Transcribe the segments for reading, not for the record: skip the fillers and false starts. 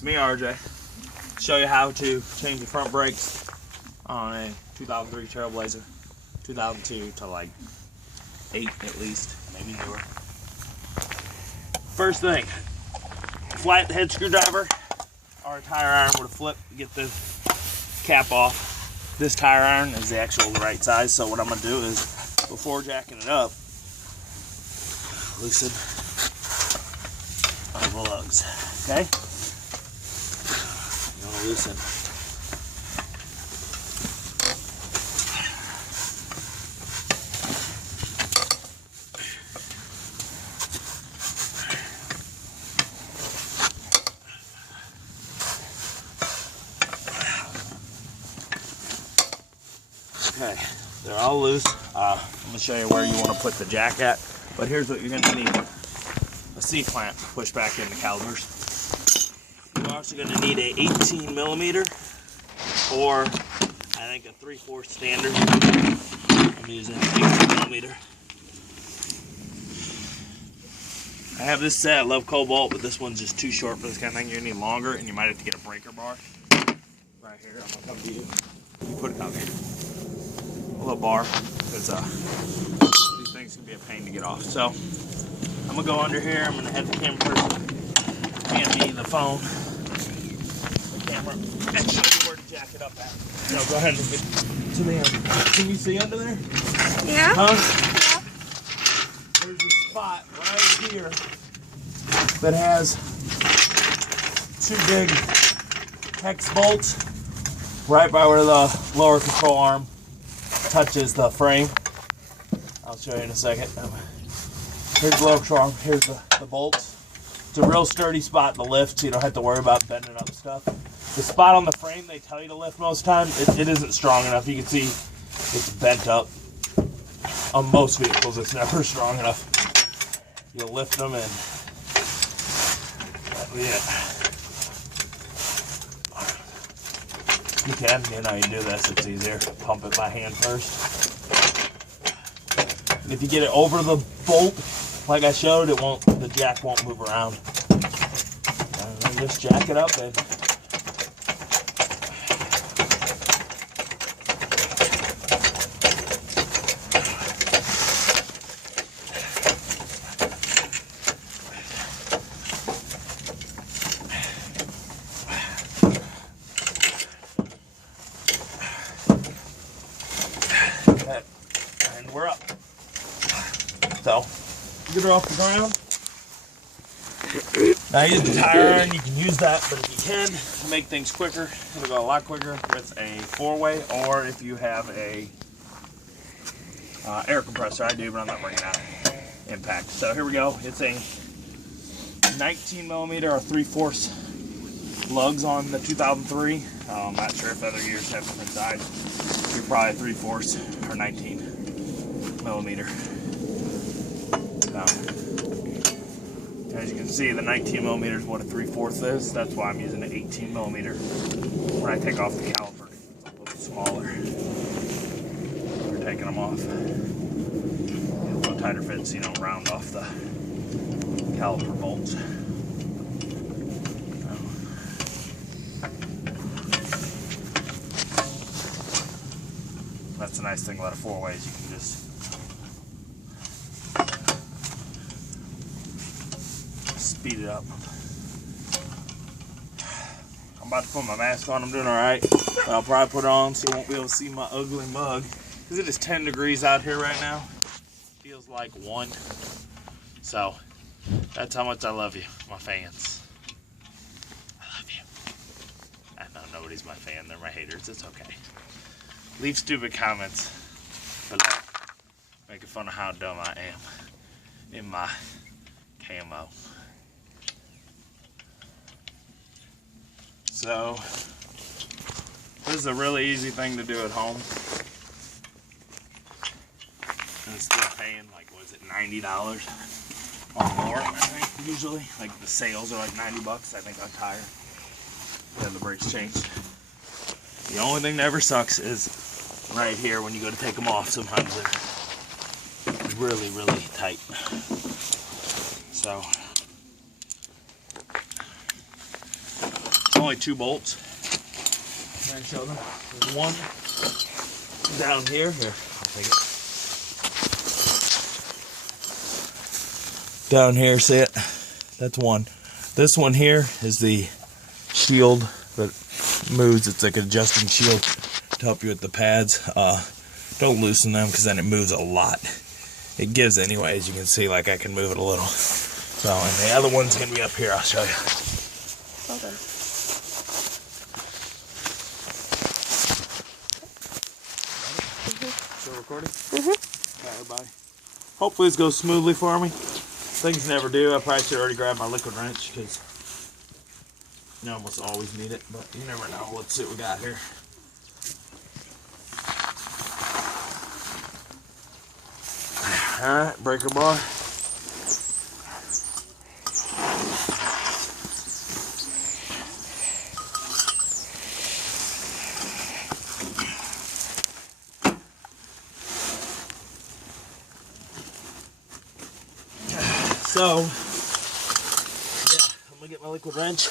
It's me, RJ. Show you how to change the front brakes on a 2003 Trailblazer. 2002 to like 8 at least, maybe newer. First thing, flat head screwdriver or a tire iron with a flip to get the cap off. This tire iron is the actual right size, so what I'm going to do is, before jacking it up, loosen the lugs, okay? You're going to loosen. Okay, they're all loose. I'm going to show you where you want to put the jack at, but here's what you're going to need. A C-clamp to push back in the calipers. You're also going to need a 18mm or I think a 3/4 standard. I'm using 18mm. I have this set, I love Cobalt, but this one's just too short for this kind of thing. You're going to need longer, and you might have to get a breaker bar. Right here, I'm going to come to you. You put it out here. A little bar, because these things can be a pain to get off. So I'm gonna go under here. I'm gonna have the camera person hand me the phone, the camera, and show you where to jack it up at. No, go ahead and get to the end. Can you see under there? Yeah. Huh? Yeah. There's a spot right here that has 2 big hex bolts right by where the lower control arm touches the frame. I'll show you in a second. Here's the lower control arm, here's the bolts. It's a real sturdy spot to lift, so you don't have to worry about bending up stuff. The spot on the frame they tell you to lift most times, it isn't strong enough. You can see it's bent up. On most vehicles, it's never strong enough. You'll lift them and that'll be it. You can, you know, you do this, it's easier. Pump it by hand first. And if you get it over the bolt, like I showed, the jack won't move around. And then just jack it up and we're up. So, get her off the ground. Now use the tire iron, you can use that, but if you can, to make things quicker, it'll go a lot quicker with a 4-way, or if you have a air compressor. I do, but I'm not bringing out impact. So here we go. It's a 19mm or 3/4 lugs on the 2003. I'm not sure if other years have different size. You're probably 3/4 or 19mm. As you can see, the 19mm is what a 3/4 is. That's why I'm using an 18mm when I take off the caliper. It's a little smaller. We're taking them off. Get a little tighter fit so you don't round off the caliper bolts. That's the nice thing about a 4-way is you can just speed it up. I'm about to put my mask on. I'm doing alright. I'll probably put it on so you won't be able to see my ugly mug. Because it is 10 degrees out here right now. Feels like 1. So, that's how much I love you, my fans. I love you. I know nobody's my fan. They're my haters. It's okay. Leave stupid comments below. Making fun of how dumb I am in my camo. So, this is a really easy thing to do at home. And it's still paying, like, what is it, $90 or more, I think, usually. Like, the sales are like 90 bucks, I think, on tire. Yeah, the brakes changed. The only thing that ever sucks is right here when you go to take them off. Sometimes they're really, really tight. So, only 2 bolts. Can I show them? There's one down here. Here, I'll take it. Down here, see it? That's one. This one here is the shield that moves. It's like an adjusting shield to help you with the pads. Don't loosen them because then it moves a lot. It gives anyway, as you can see, like I can move it a little. So, and the other one's gonna be up here. I'll show you. Well done. Still recording? Okay, everybody. Hopefully this goes smoothly for me. Things never do. I probably should already grab my liquid wrench because you almost always need it, but you never know. Let's see what we got here. Alright, breaker bar. So, yeah, I'm gonna get my liquid wrench.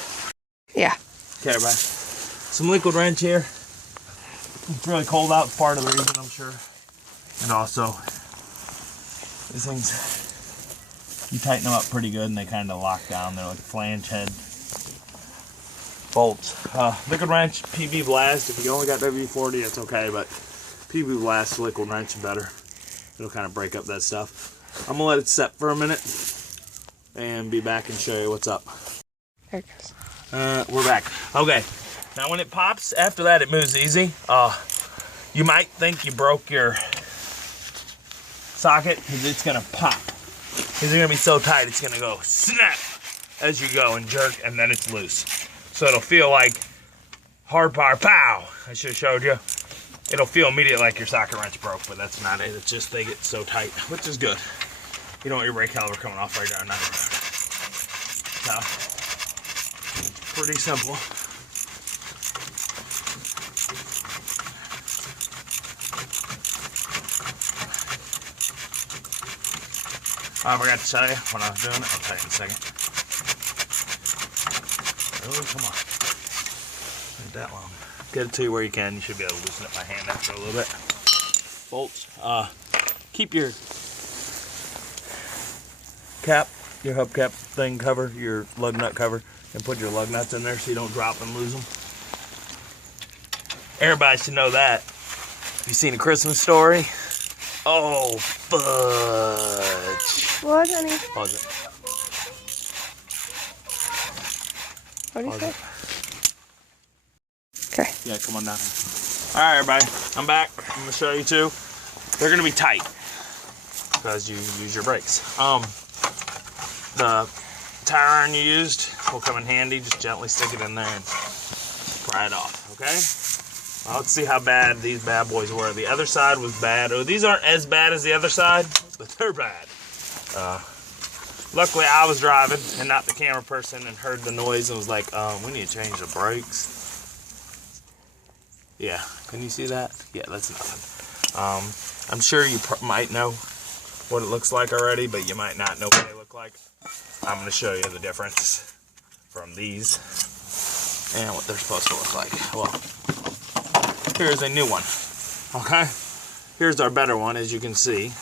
Yeah. Okay, everybody. Some liquid wrench here. It's really cold out, part of the reason, I'm sure. And also, these things, you tighten them up pretty good and they kind of lock down. They're like flange head bolts. Liquid wrench, PB Blast. If you only got W40, it's okay, but PB Blast liquid wrench is better. It'll kind of break up that stuff. I'm gonna let it set for a minute and be back and show you what's up. There it goes. We're back. Okay, now when it pops, after that it moves easy. You might think you broke your socket because it's gonna pop. It's gonna be so tight, it's gonna go snap as you go and jerk, and then it's loose. So it'll feel like hard power, pow. I should have showed you. It'll feel immediately like your socket wrench broke, but that's not it. It's just they get so tight, which is good. You don't want your brake caliper coming off right there. So, it's pretty simple. I forgot to tell you when I was doing it. I'll tell you in a second. Oh, come on. Not that long. Get it to you where you can. You should be able to loosen it by hand after a little bit. Bolts. Keep your cap, your hubcap thing cover, your lug nut cover, and put your lug nuts in there so you don't drop and lose them. Everybody should know that. You seen A Christmas Story? Oh, fudge. What, honey? Pause it. What do you Pause say? Okay. Yeah, come on down. All right, everybody, I'm back. I'm gonna show you two. They're gonna be tight because you use your brakes. The tire iron you used will come in handy. Just gently stick it in there and pry it off, okay? Well, let's see how bad these bad boys were. The other side was bad. Oh, these aren't as bad as the other side, but they're bad. Luckily, I was driving and not the camera person and heard the noise and was like, we need to change the brakes. Yeah, can you see that? Yeah, that's nothing. I'm sure you might know what it looks like already, but you might not know what they look like. I'm going to show you the difference from these and what they're supposed to look like. Well, here's a new one, okay? Here's our better one, as you can see.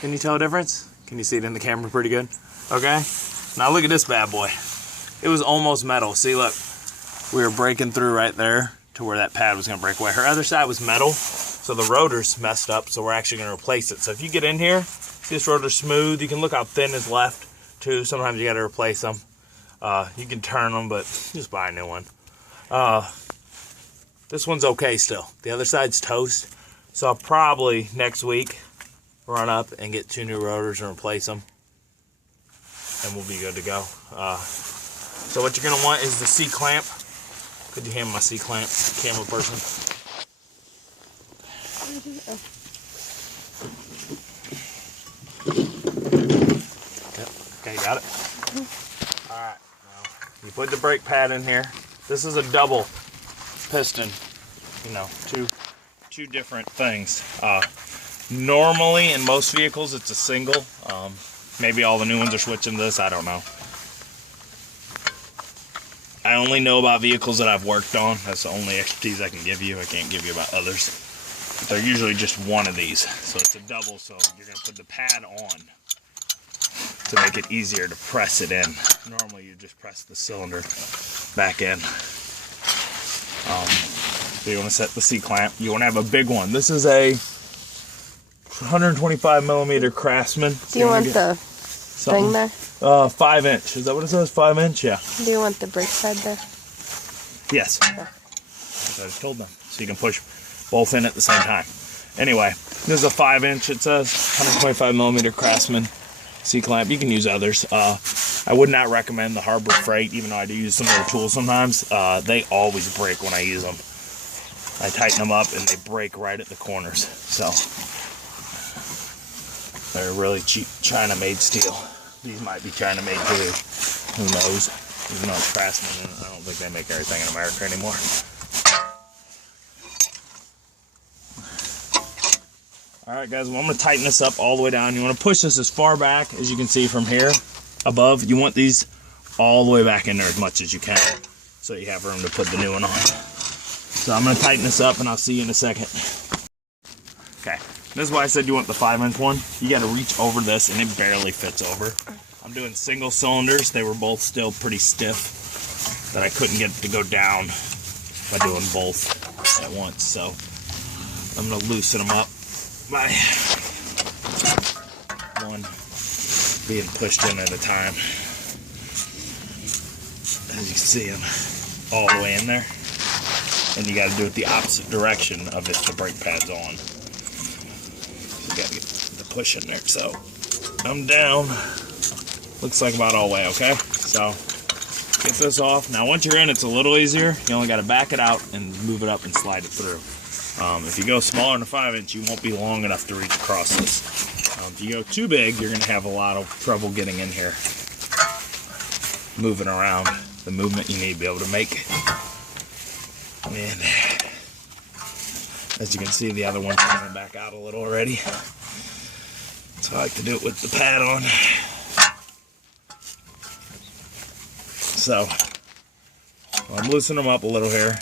Can you tell a difference? Can you see it in the camera pretty good? Okay, now look at this bad boy. It was almost metal. See, look, we were breaking through right there to where that pad was going to break away. Her other side was metal, so the rotor's messed up, so we're actually going to replace it. So if you get in here, see this rotor's smooth. You can look how thin is left, too. Sometimes you got to replace them. You can turn them, but just buy a new one. This one's okay still. The other side's toast, so I'll probably next week run up and get 2 new rotors and replace them, and we'll be good to go. So what you're going to want is the C-clamp. Could you hand me my C-clamp, camera person? Okay, you got it? Alright, now you put the brake pad in here. This is a double piston, you know, two different things. Normally in most vehicles it's a single. Maybe all the new ones are switching to this, I don't know. I only know about vehicles that I've worked on. That's the only expertise I can give you. I can't give you about others. But they're usually just one of these. So it's a double, so you're going to put the pad on to make it easier to press it in. Normally you just press the cylinder back in. So you want to set the C-clamp. You want to have a big one. This is a 125 millimeter Craftsman. Do you want the thing there? 5 inch. Is that what it says? 5 inch? Yeah. Do you want the brake pad there? Yes. Yeah. As I just told them. So you can push both in at the same time. Anyway, this is a 5 inch. It says 125 millimeter Craftsman C-clamp. You can use others. I would not recommend the Harbor Freight, even though I do use some of their tools sometimes. They always break when I use them. I tighten them up and they break right at the corners. So they're really cheap China-made steel. These might be China-made too. Who knows? Even though it's Craftsman, I don't think they make everything in America anymore. Alright guys, well, I'm going to tighten this up all the way down. You want to push this as far back as you can see from here above. You want these all the way back in there as much as you can so you have room to put the new one on. So I'm going to tighten this up and I'll see you in a second. Okay, this is why I said you want the 5 inch one. You got to reach over this and it barely fits over. I'm doing single cylinders. They were both still pretty stiff that I couldn't get to go down by doing both at once. So I'm going to loosen them up by one being pushed in at a time. As you can see, I'm all the way in there. And you got to do it the opposite direction of if the brake pad's on. So you got to get the push in there. So I'm down. Looks like about all the way, okay? So get this off. Now once you're in, it's a little easier. You only got to back it out and move it up and slide it through. If you go smaller than a 5 inch, you won't be long enough to reach across this. If you go too big, you're going to have a lot of trouble getting in here. Moving around the movement you need to be able to make. And as you can see, the other one's coming back out a little already. So I like to do it with the pad on. So I'm loosening them up a little here.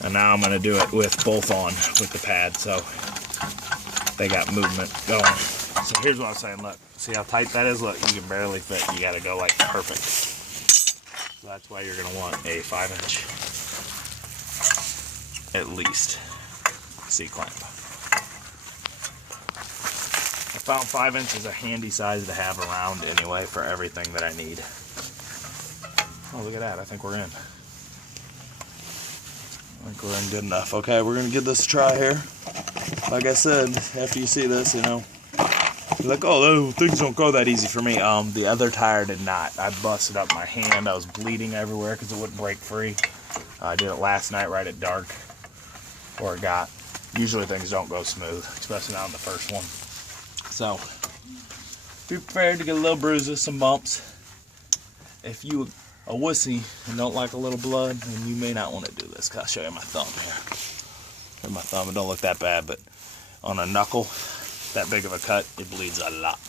And now I'm going to do it with both on with the pad, so they got movement going. So here's what I'm saying, look. See how tight that is? Look, you can barely fit. You got to go like perfect. So that's why you're going to want a 5 inch, at least, C-clamp. I found 5 inches a handy size to have around anyway for everything that I need. Oh, look at that. I think we're in. I think we're in good enough. Okay, we're gonna give this a try here. Like I said, after you see this, you know, you're like, oh, things don't go that easy for me. The other tire did not. I busted up my hand. I was bleeding everywhere because it wouldn't break free. I did it last night right at dark, or it got. Usually things don't go smooth, especially not on the first one. So be prepared to get a little bruises, some bumps. If you a wussy and don't like a little blood, then you may not want to do this. I'll show you my thumb here. Here's my thumb. It don't look that bad, but on a knuckle, that big of a cut, it bleeds a lot.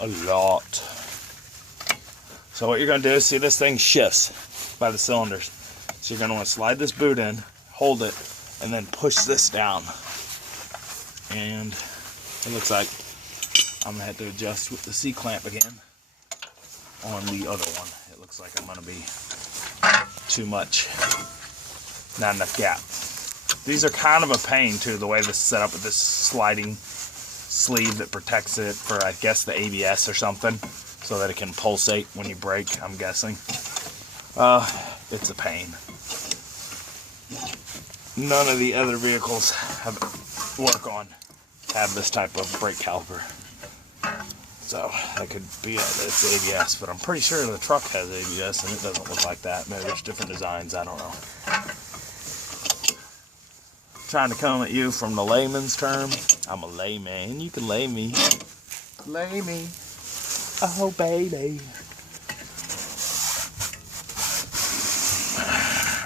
A lot. So what you're going to do is, see this thing shifts by the cylinders. So you're going to want to slide this boot in, hold it, and then push this down. And it looks like I'm going to have to adjust with the C-clamp again on the other one. It looks like I'm going to be too much, not enough gap. These are kind of a pain too, the way this is set up with this sliding sleeve that protects it for, I guess, the ABS or something, so that it can pulsate when you brake, I'm guessing. It's a pain. None of the other vehicles have this type of brake caliper. So that could be it's ABS, but I'm pretty sure the truck has ABS and it doesn't look like that. Maybe there's different designs, I don't know. Trying to come at you from the layman's term. I'm a layman. You can lay me. Lay me. Oh, baby.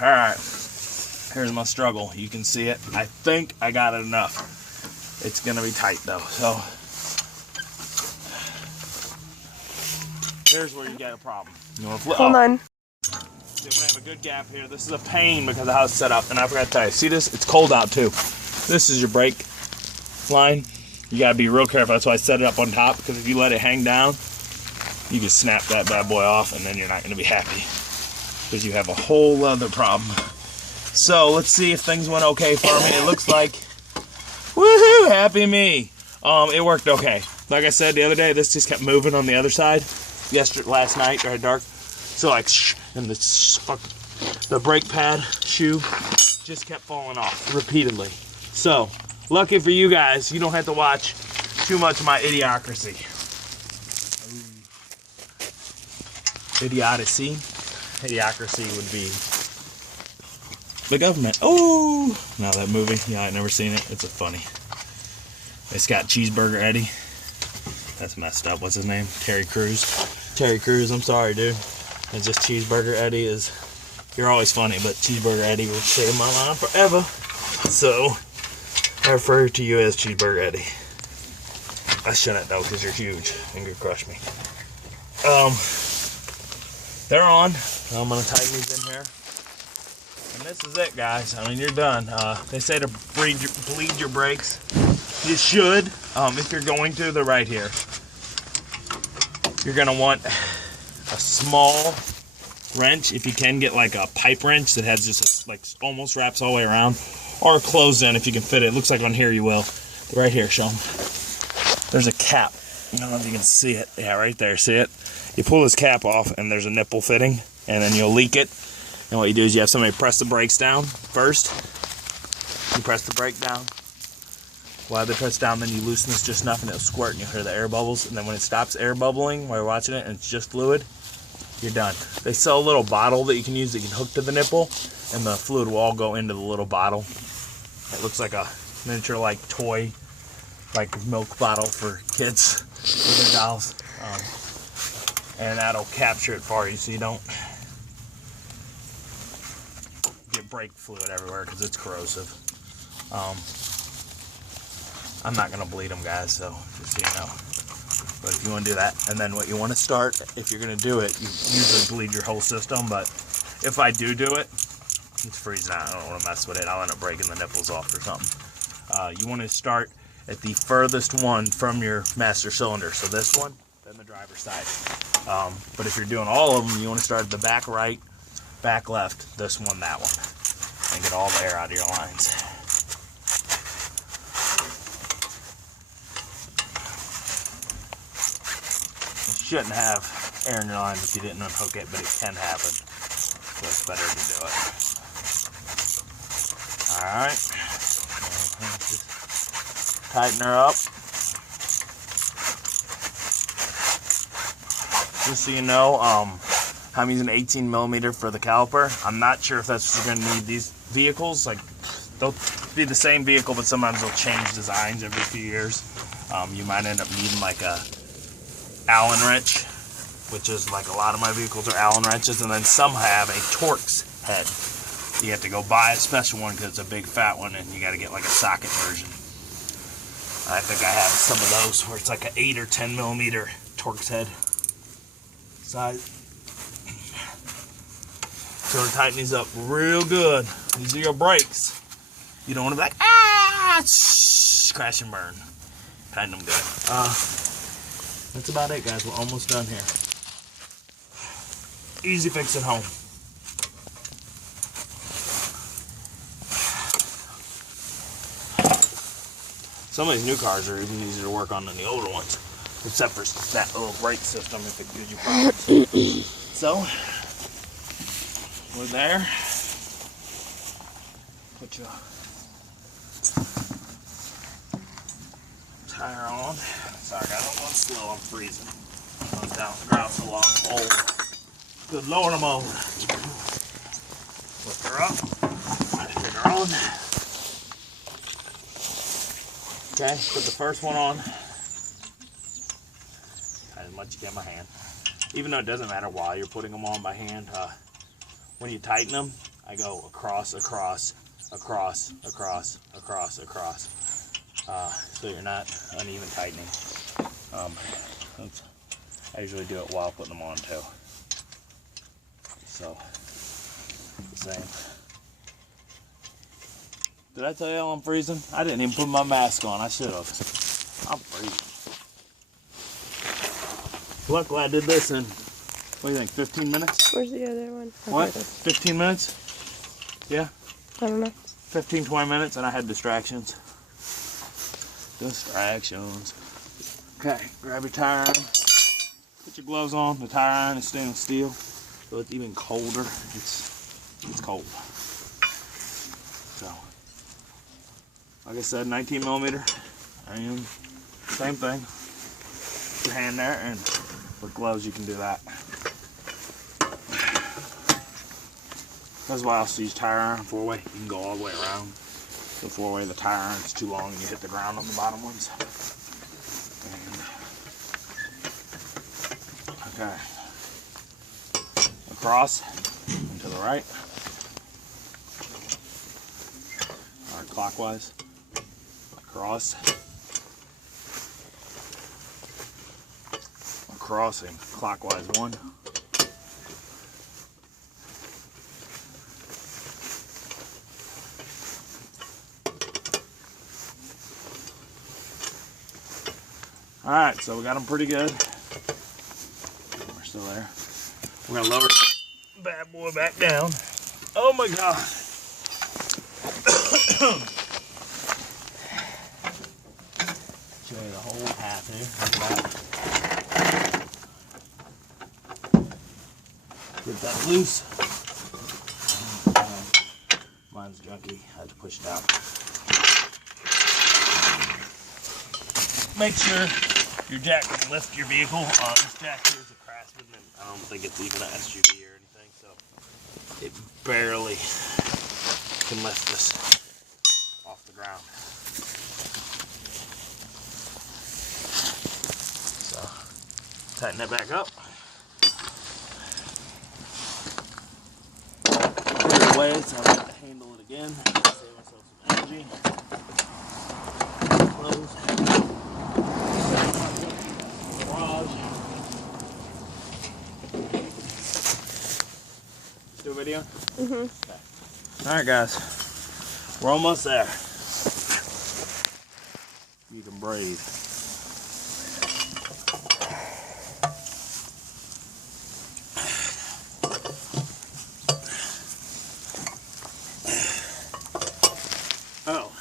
Alright. Here's my struggle. You can see it. I think I got it enough. It's going to be tight though. So here's where you got a problem. You want to Hold on. See, I'm gonna have a good gap here. This is a pain because of how it's set up, and I forgot to tell you. See this? It's cold out too. This is your brake line. You gotta be real careful. That's why I set it up on top, because if you let it hang down, you can snap that bad boy off, and then you're not gonna be happy because you have a whole other problem. So let's see if things went okay for me. It looks like, woohoo, happy me. It worked okay. Like I said the other day, this just kept moving on the other side. Last night, right, dark. So like, and the brake pad shoe just kept falling off repeatedly. So lucky for you guys, you don't have to watch too much of my idiocracy. Idiocy. Idiocracy would be the government. Oh, now that movie, yeah, I've never seen it. It's funny. It's got Cheeseburger Eddie. That's messed up. What's his name? Terry Crews. Terry Crews, I'm sorry, dude. It's just Cheeseburger Eddie is, you're always funny, but Cheeseburger Eddie will save my line forever. So, I refer to you as Cheeseburger Eddie. I shouldn't though, because you're huge and could crush me. They're on. I'm going to tighten these in here. And this is it, guys. I mean, you're done. They say to bleed your brakes. You should. If you're going to, they're right here. You're going to want a small wrench. If you can, get like a pipe wrench that has just like almost wraps all the way around. Or a closed end if you can fit it. It looks like on here you will. Right here, show them. There's a cap. I don't know if you can see it. Yeah, right there. See it? You pull this cap off and there's a nipple fitting, and then you'll leak it. And what you do is you have somebody press the brakes down first. You press the brake down. While they press down, then you loosen this just enough and it'll squirt and you'll hear the air bubbles. And then when it stops air bubbling while you're watching it and it's just fluid, you're done. They sell a little bottle that you can use that you can hook to the nipple, and the fluid will all go into the little bottle. It looks like a miniature like toy, like milk bottle for kids with their dolls. And that'll capture it for you so you don't get brake fluid everywhere because it's corrosive. I'm not going to bleed them, guys, so just so you know. But if you want to do that, and then what you want to start, if you're going to do it, you usually bleed your whole system, but if I do it, it's freezing out. I don't want to mess with it. I'll end up breaking the nipples off or something. You want to start at the furthest one from your master cylinder. So this one, then the driver's side. But if you're doing all of them, you want to start at the back right, back left, this one, that one, and get all the air out of your lines. You shouldn't have air in your line if you didn't unhook it, but it can happen. So it's better to do it. Alright. Just tighten her up. Just so you know, I'm using 18 millimeter for the caliper. I'm not sure if that's what you're going to need these vehicles. Like, they'll be the same vehicle, but sometimes they'll change designs every few years. You might end up needing like a Allen wrench, which is like a lot of my vehicles are Allen wrenches, and then some have a Torx head. You have to go buy a special one because it's a big fat one, and you got to get like a socket version. I think I have some of those where it's like an 8 or 10 millimeter Torx head size. So we're tighten these up real good. These are your brakes. You don't want to be like, ah, crash and burn. Tighten them good. That's about it, guys. We're almost done here. Easy fix at home. Some of these new cars are even easier to work on than the older ones, except for that little brake system if it gives you problems. So, we're there. Put your tire on. Sorry guys, I'm going slow, I'm freezing. I'm down on the ground so long, I'm old. Good Lord, I'm old. Lift her up, stick her on. Okay, put the first one on. As much as you can by hand. Even though it doesn't matter while you're putting them on by hand, when you tighten them, I go across, across, across, across, across, across. So you're not uneven tightening. I usually do it while putting them on too. So, same. Did I tell y'all I'm freezing? I didn't even put my mask on. I should have. I'm freezing. Luckily I did this in, what do you think, 15 minutes? Where's the other one? What? 15 minutes? Yeah? I don't know. 15, 20 minutes, and I had distractions. Distractions. Okay, grab your tire iron. Put your gloves on. The tire iron is stainless steel, so it's even colder. It's cold. So, like I said, 19 millimeter. And same thing. Put your hand there, and with gloves you can do that. That's why I also use tire iron 4-way. You can go all the way around. The 4-way, the tire iron is too long and you hit the ground on the bottom ones. And, okay. Across and to the right. Or clockwise. Across. Crossing clockwise 1. Alright, so we got them pretty good. We're still there. We're going to lower the bad boy back down. Oh my god. Show you the whole path here. Look at that. Get that loose. Mine's junky. I had to push it out. Make sure your jack can lift your vehicle. This jack here is a Craftsman, and I don't think it's even an SUV or anything, so it barely can lift this off the ground. So tighten it back up. Put it away so I don't have to handle it again. Save myself some energy. Close. Do a video? Mm-hmm. Okay. Alright guys, we're almost there. You can breathe. Oh,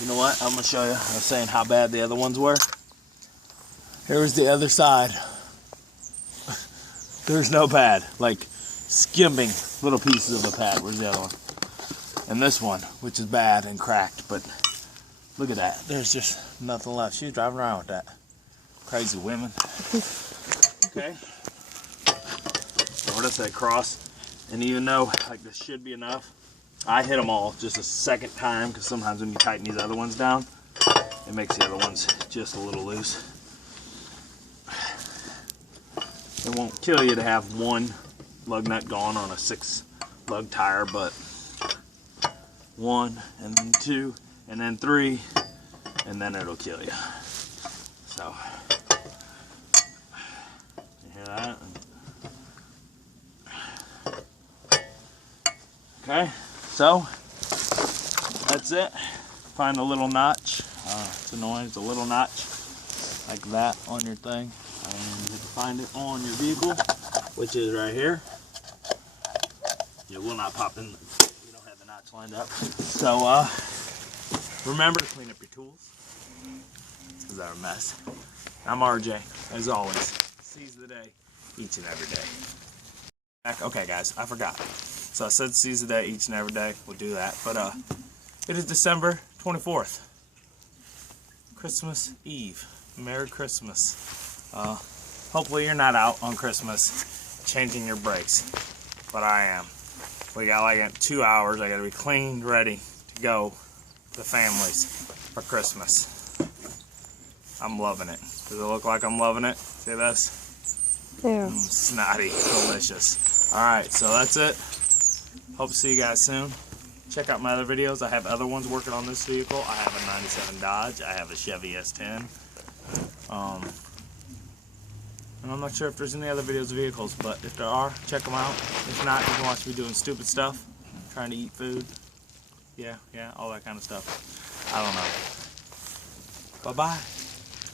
you know what? I'm going to show you. I was saying how bad the other ones were. Here's the other side. There's no pad. Like, skimming little pieces of a pad. Where's the other one? And this one, which is bad and cracked, but look at that. There's just nothing left. She's driving around with that. Crazy women. Okay. So what did I say? Cross. And even though like this should be enough, I hit them all just a second time because sometimes when you tighten these other ones down, it makes the other ones just a little loose. It won't kill you to have one lug nut gone on a 6-lug tire, but 1 and then 2 and then 3, and then it'll kill you. So you hear that? Okay, so that's it. Find a little notch. It's annoying. It's a little notch like that on your thing, and you have to find it on your vehicle, which is right here. It will not pop in. You don't have the notch lined up. So remember to clean up your tools, because they're a mess. I'm RJ, as always. Seize the day, each and every day. Okay, guys, I forgot. So I said seize the day, each and every day. We'll do that. But it is December 24th, Christmas Eve. Merry Christmas. Hopefully you're not out on Christmas changing your brakes, but I am. We got like 2 hours. I got to be cleaned, ready to go to the families for Christmas. I'm loving it. Does it look like I'm loving it? See this? Yeah. Snotty, delicious. Alright, so that's it. Hope to see you guys soon. Check out my other videos. I have other ones working on this vehicle. I have a 97 Dodge. I have a Chevy S10. And I'm not sure if there's any other videos of vehicles, but if there are, check them out. If not, you can watch me doing stupid stuff, trying to eat food. Yeah, all that kind of stuff. I don't know. Bye-bye.